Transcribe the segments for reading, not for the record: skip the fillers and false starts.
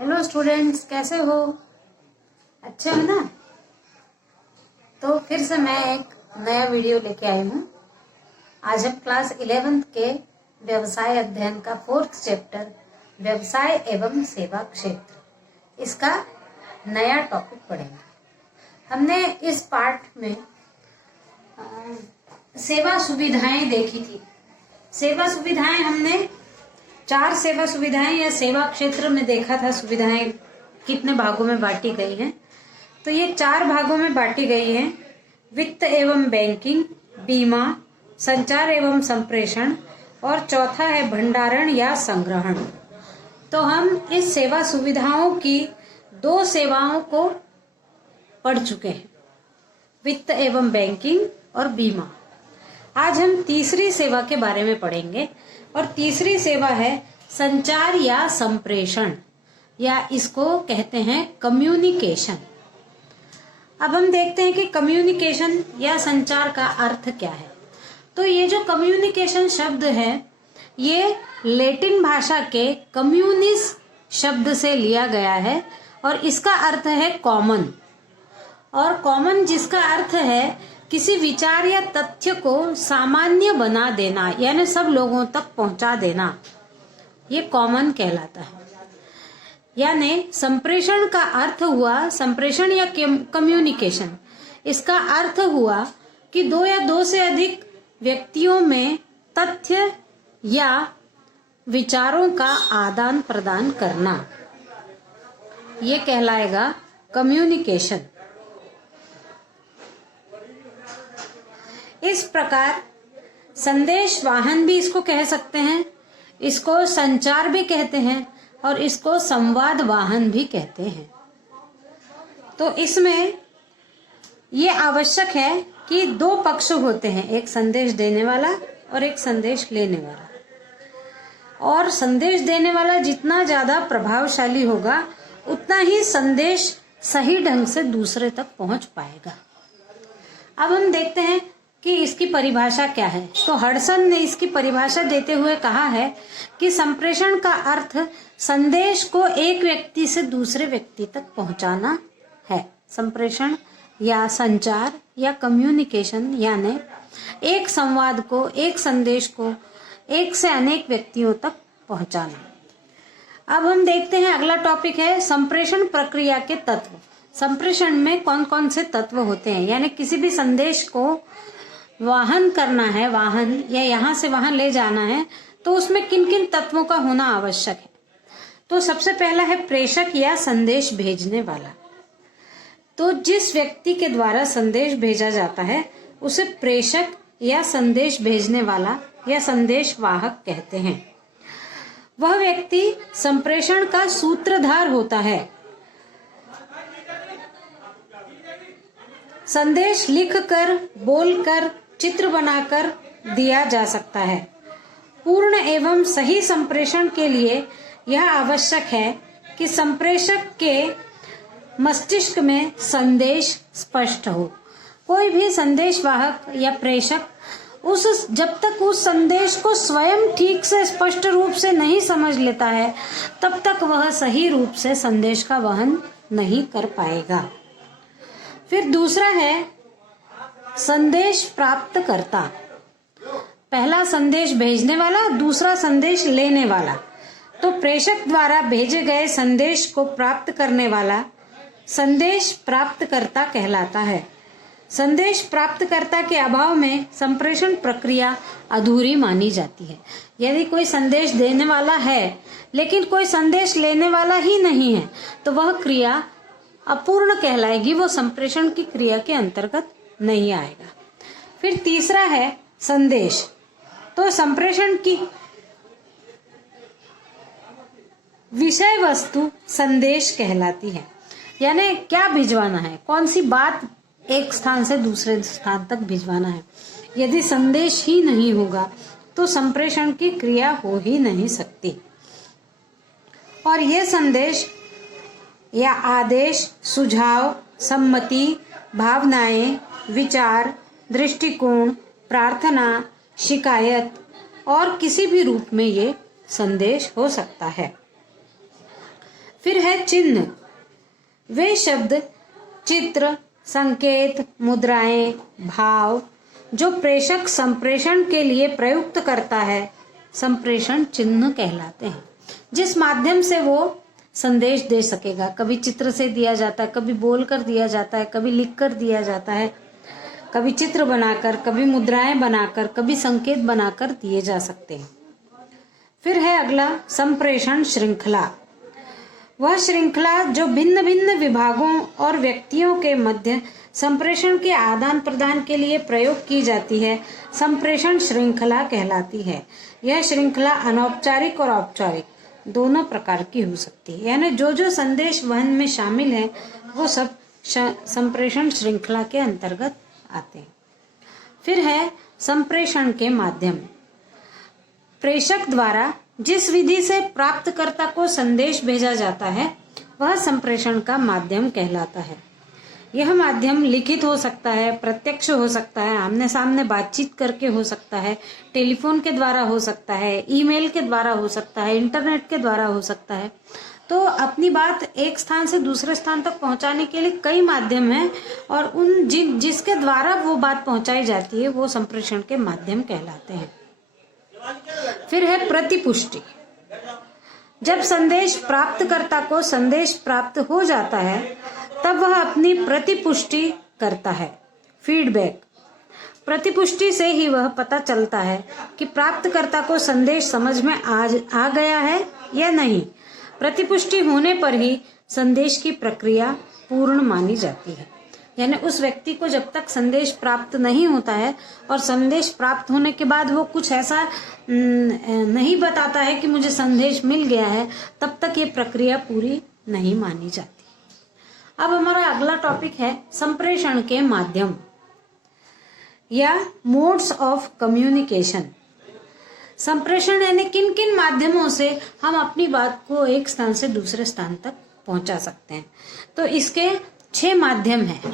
Hello students, कैसे हो? अच्छे हो ना? तो फिर से मैं एक नया वीडियो लेके आई हूँ। आज हम क्लास 11th के व्यवसाय अध्ययन का 4th चैप्टर व्यवसाय एवं सेवा क्षेत्र, इसका नया टॉपिक पढ़ेंगे। हमने इस पार्ट में सेवा सुविधाएं देखी थी। सेवा सुविधाएं हमने 4 सेवा सुविधाएं या सेवा क्षेत्र में देखा था। सुविधाएं कितने भागों में बांटी गई हैं? तो ये 4 भागों में बांटी गई हैं। वित्त एवं बैंकिंग, बीमा, संचार एवं संप्रेषण और चौथा है भंडारण या संग्रहण। तो हम इस सेवा सुविधाओं की 2 सेवाओं को पढ़ चुके हैं, वित्त एवं बैंकिंग और बीमा। आज हम तीसरी सेवा के बारे में पढ़ेंगे और तीसरी सेवा है संचार या संप्रेषण, या इसको कहते हैं कम्युनिकेशन। अब हम देखते हैं कि कम्युनिकेशन या संचार का अर्थ क्या है। तो ये जो कम्युनिकेशन शब्द है, ये लैटिन भाषा के कम्युनिस शब्द से लिया गया है और इसका अर्थ है कॉमन। और कॉमन जिसका अर्थ है किसी विचार या तथ्य को सामान्य बना देना, यानी सब लोगों तक पहुंचा देना, ये कॉमन कहलाता है। यानी संप्रेषण का अर्थ हुआ, संप्रेषण या कम्युनिकेशन, इसका अर्थ हुआ कि 2 या 2 से अधिक व्यक्तियों में तथ्य या विचारों का आदान प्रदान करना, ये कहलाएगा कम्युनिकेशन। इस प्रकार संदेश वाहन भी इसको कह सकते हैं, इसको संचार भी कहते हैं और इसको संवाद वाहन भी कहते हैं। तो इसमें ये आवश्यक है कि 2 पक्ष होते हैं, एक संदेश देने वाला और एक संदेश लेने वाला। और संदेश देने वाला जितना ज्यादा प्रभावशाली होगा, उतना ही संदेश सही ढंग से दूसरे तक पहुंच पाएगा। अब हम देखते हैं कि इसकी परिभाषा क्या है। तो हडसन ने इसकी परिभाषा देते हुए कहा है कि संप्रेषण का अर्थ संदेश को एक व्यक्ति से दूसरे व्यक्ति तक पहुंचाना है। संप्रेषण या संचार या कम्युनिकेशन यानी एक संवाद को, एक संदेश को एक से अनेक व्यक्तियों तक पहुंचाना। अब हम देखते हैं, अगला टॉपिक है संप्रेषण प्रक्रिया के तत्व। संप्रेषण में कौन कौन से तत्व होते हैं, यानी किसी भी संदेश को वाहन करना है, वाहन या यहाँ से वहां ले जाना है, तो उसमें किन किन तत्वों का होना आवश्यक है। तो सबसे पहला है प्रेषक या संदेश भेजने वाला। तो जिस व्यक्ति के द्वारा संदेश भेजा जाता है उसे प्रेषक या संदेश भेजने वाला या संदेश वाहक कहते हैं। वह व्यक्ति संप्रेषण का सूत्रधार होता है। संदेश लिखकर, बोलकर, चित्र बनाकर दिया जा सकता है। पूर्ण एवं सही संप्रेषण के लिए यह आवश्यक है कि संप्रेषक के मस्तिष्क में संदेश स्पष्ट हो। कोई भी संदेश वाहक या प्रेषक जब तक उस संदेश को स्वयं ठीक से स्पष्ट रूप से नहीं समझ लेता है, तब तक वह सही रूप से संदेश का वहन नहीं कर पाएगा। फिर दूसरा है संदेश प्राप्त करता। पहला संदेश भेजने वाला, दूसरा संदेश लेने वाला। तो प्रेषक द्वारा भेजे गए संदेश को प्राप्त करने वाला संदेश प्राप्तकर्ता कहलाता है। संदेश प्राप्तकर्ता के अभाव में संप्रेषण प्रक्रिया अधूरी मानी जाती है। यदि कोई संदेश देने वाला है लेकिन कोई संदेश लेने वाला ही नहीं है, तो वह क्रिया अपूर्ण कहलाएगी, वो संप्रेषण की क्रिया के अंतर्गत नहीं आएगा। फिर तीसरा है संदेश। तो संप्रेषण की विषय वस्तु संदेश कहलाती है, यानी क्या भिजवाना है, कौन सी बात एक स्थान से दूसरे स्थान तक भिजवाना है। यदि संदेश ही नहीं होगा तो संप्रेषण की क्रिया हो ही नहीं सकती। और ये संदेश या आदेश, सुझाव, सम्मति, भावनाएं, विचार, दृष्टिकोण, प्रार्थना, शिकायत और किसी भी रूप में ये संदेश हो सकता है। फिर है चिन्ह। वे शब्द, चित्र, संकेत, मुद्राएं, भाव जो प्रेषक संप्रेषण के लिए प्रयुक्त करता है, संप्रेषण चिन्ह कहलाते हैं। जिस माध्यम से वो संदेश दे सकेगा, कभी चित्र से दिया जाता है, कभी बोलकर दिया जाता है, कभी लिखकर दिया जाता है, कभी चित्र बनाकर, कभी मुद्राएं बनाकर, कभी संकेत बनाकर दिए जा सकते हैं। फिर है अगला संप्रेषण श्रृंखला। वह श्रृंखला जो भिन्न भिन्न विभागों और व्यक्तियों के मध्य संप्रेषण के आदान प्रदान के लिए प्रयोग की जाती है, संप्रेषण श्रृंखला कहलाती है। यह श्रृंखला अनौपचारिक और औपचारिक दोनों प्रकार की हो सकती है, यानी जो जो संदेश वहन में शामिल है वो सब संप्रेषण श्रृंखला के अंतर्गत आते हैं। फिर है संप्रेषण के माध्यम। प्रेषक द्वारा जिस विधि से प्राप्तकर्ता को संदेश भेजा जाता है वह संप्रेषण का माध्यम कहलाता है। यह माध्यम लिखित हो सकता है, प्रत्यक्ष हो सकता है, आमने सामने बातचीत करके हो सकता है, टेलीफोन के द्वारा हो सकता है, ईमेल के द्वारा हो सकता है, इंटरनेट के द्वारा हो सकता है। तो अपनी बात एक स्थान से दूसरे स्थान तक पहुंचाने के लिए कई माध्यम हैं और उन जिसके द्वारा वो बात पहुंचाई जाती है वो संप्रेषण के माध्यम कहलाते हैं। फिर है प्रतिपुष्टि। जब संदेश प्राप्तकर्ता को संदेश प्राप्त हो जाता है तब वह अपनी प्रतिपुष्टि करता है, फीडबैक। प्रतिपुष्टि से ही वह पता चलता है कि प्राप्तकर्ता को संदेश समझ में आ गया है या नहीं। प्रतिपुष्टि होने पर ही संदेश की प्रक्रिया पूर्ण मानी जाती है। यानी उस व्यक्ति को जब तक संदेश प्राप्त नहीं होता है और संदेश प्राप्त होने के बाद वो कुछ ऐसा नहीं बताता है कि मुझे संदेश मिल गया है, तब तक ये प्रक्रिया पूरी नहीं मानी जाती। अब हमारा अगला टॉपिक है संप्रेषण के माध्यम या मोड्स ऑफ कम्युनिकेशन। संप्रेषण यानी किन किन माध्यमों से हम अपनी बात को एक स्थान से दूसरे स्थान तक पहुंचा सकते हैं। तो इसके 6 माध्यम हैं।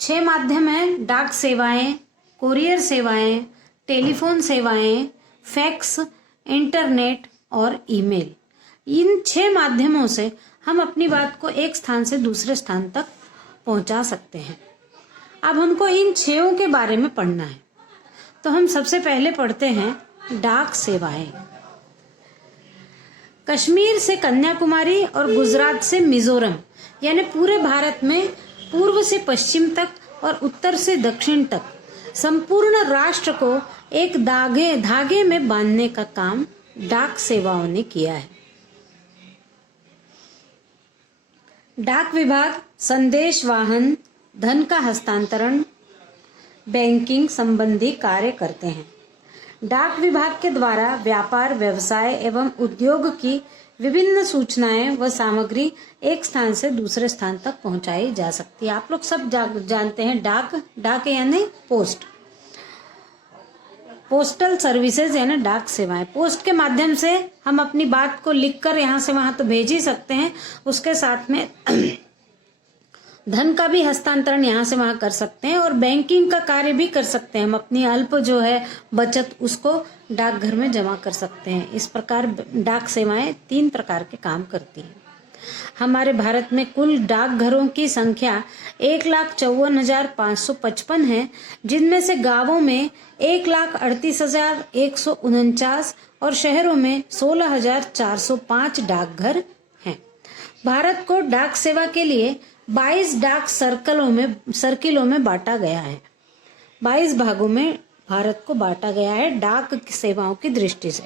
6 माध्यम हैं: डाक सेवाएं, कुरियर सेवाएं, टेलीफोन सेवाएं, फैक्स, इंटरनेट और ईमेल। इन 6 माध्यमों से हम अपनी बात को एक स्थान से दूसरे स्थान तक पहुंचा सकते हैं। अब हमको इन 6 के बारे में पढ़ना है। तो हम सबसे पहले पढ़ते हैं डाक सेवाएं। कश्मीर से कन्याकुमारी और गुजरात से मिजोरम, यानी पूरे भारत में पूर्व से पश्चिम तक और उत्तर से दक्षिण तक संपूर्ण राष्ट्र को एक धागे में बांधने का काम डाक सेवाओं ने किया है। डाक विभाग संदेश वाहन, धन का हस्तांतरण, बैंकिंग संबंधी कार्य करते हैं। डाक विभाग के द्वारा व्यापार, व्यवसाय एवं उद्योग की विभिन्न सूचनाएं व सामग्री एक स्थान से दूसरे स्थान तक पहुंचाई जा सकती है। आप लोग सब जानते हैं डाक यानी पोस्ट, पोस्टल सर्विसेज यानी डाक सेवाएं। पोस्ट के माध्यम से हम अपनी बात को लिखकर यहाँ से वहां तो भेज ही सकते हैं, उसके साथ में धन का भी हस्तांतरण यहाँ से वहां कर सकते हैं और बैंकिंग का कार्य भी कर सकते हैं। हम अपनी अल्प जो है बचत उसको डाकघर में जमा कर सकते हैं। इस प्रकार डाक सेवाएं 3 प्रकार के काम करती हैं। हमारे भारत में कुल डाकघरों की संख्या 1,54,555 है, जिनमें से गांवों में 1,38,149 और शहरों में 16,405 डाकघर हैं। भारत को डाक सेवा के लिए 22 डाक सर्किलों में बांटा गया है। 22 भागों में भारत को बांटा गया है डाक सेवाओं की दृष्टि से।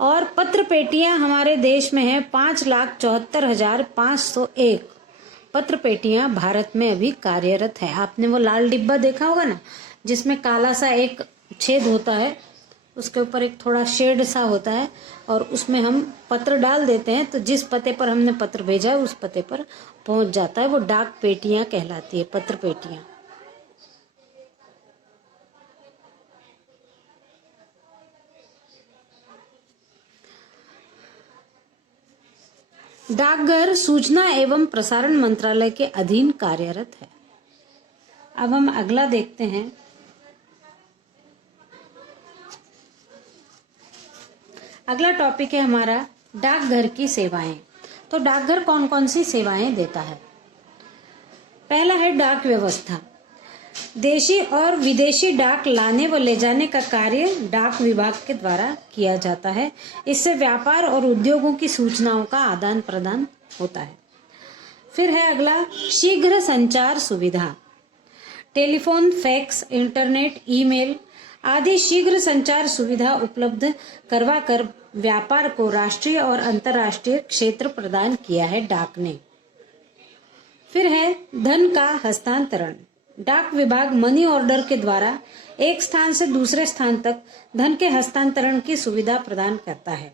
और पत्र पेटियां हमारे देश में है 5,74,501 पत्र पेटियां भारत में अभी कार्यरत है। आपने वो लाल डिब्बा देखा होगा ना, जिसमें काला सा एक छेद होता है, उसके ऊपर एक थोड़ा शेड सा होता है और उसमें हम पत्र डाल देते हैं, तो जिस पते पर हमने पत्र भेजा है उस पते पर पहुंच जाता है। वो डाक पेटियां कहलाती है, पत्र पेटियां। डाकघर सूचना एवं प्रसारण मंत्रालय के अधीन कार्यरत है। अब हम अगला देखते हैं। अगला टॉपिक है हमारा डाकघर की सेवाएं। तो डाकघर कौन कौन सी सेवाएं देता है? पहला है डाक व्यवस्था। देशी और विदेशी डाक लाने व ले जाने का कार्य डाक विभाग के द्वारा किया जाता है। इससे व्यापार और उद्योगों की सूचनाओं का आदान प्रदान होता है। फिर है अगला शीघ्र संचार सुविधा। टेलीफोन, फैक्स, इंटरनेट, ईमेल आदि शीघ्र संचार सुविधा उपलब्ध करवाकर व्यापार को राष्ट्रीय और अंतर्राष्ट्रीय क्षेत्र प्रदान किया है डाक ने। फिर है धन का हस्तांतरण। डाक विभाग मनी ऑर्डर के द्वारा एक स्थान से दूसरे स्थान तक धन के हस्तांतरण की सुविधा प्रदान करता है।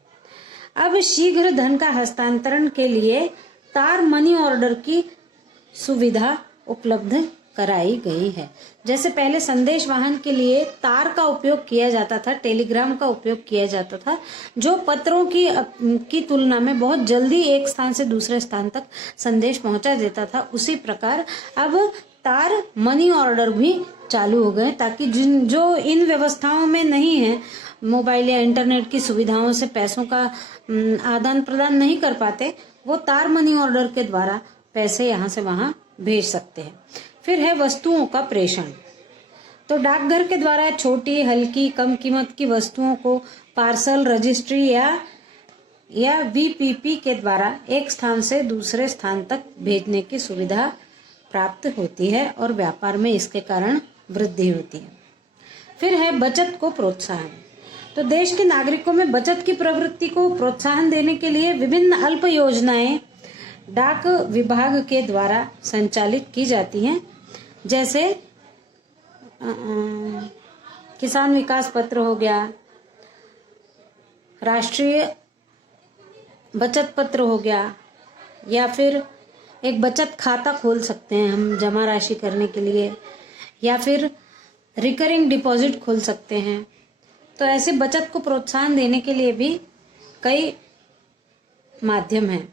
अब शीघ्र धन का हस्तांतरण के लिए तार मनी ऑर्डर की सुविधा उपलब्ध कराई गई है। जैसे पहले संदेश वाहन के लिए तार का उपयोग किया जाता था, टेलीग्राम का उपयोग किया जाता था, जो पत्रों की तुलना में बहुत जल्दी एक स्थान से दूसरे स्थान तक संदेश पहुंचा देता था। उसी प्रकार अब तार मनी ऑर्डर भी चालू हो गए, ताकि जो इन व्यवस्थाओं में नहीं है, मोबाइल या इंटरनेट की सुविधाओं से पैसों का आदान प्रदान नहीं कर पाते, वो तार मनी ऑर्डर के द्वारा पैसे यहाँ से वहां भेज सकते हैं। फिर है वस्तुओं का प्रेषण। तो डाकघर के द्वारा छोटी, हल्की, कम कीमत की वस्तुओं को पार्सल, रजिस्ट्री या वीपीपी के द्वारा एक स्थान से दूसरे स्थान तक भेजने की सुविधा प्राप्त होती है और व्यापार में इसके कारण वृद्धि होती है। फिर है बचत को प्रोत्साहन। तो देश के नागरिकों में बचत की प्रवृत्ति को प्रोत्साहन देने के लिए विभिन्न अल्प योजनाएं डाक विभाग के द्वारा संचालित की जाती हैं। जैसे किसान विकास पत्र हो गया, राष्ट्रीय बचत पत्र हो गया, या फिर एक बचत खाता खोल सकते हैं हम जमा राशि करने के लिए, या फिर रिकरिंग डिपॉजिट खोल सकते हैं। तो ऐसे बचत को प्रोत्साहन देने के लिए भी कई माध्यम हैं।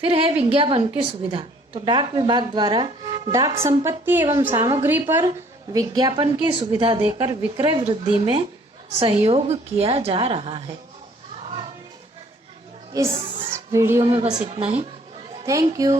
फिर है विज्ञापन की सुविधा। तो डाक विभाग द्वारा डाक संपत्ति एवं सामग्री पर विज्ञापन की सुविधा देकर विक्रय वृद्धि में सहयोग किया जा रहा है। इस वीडियो में बस इतना ही। Thank you.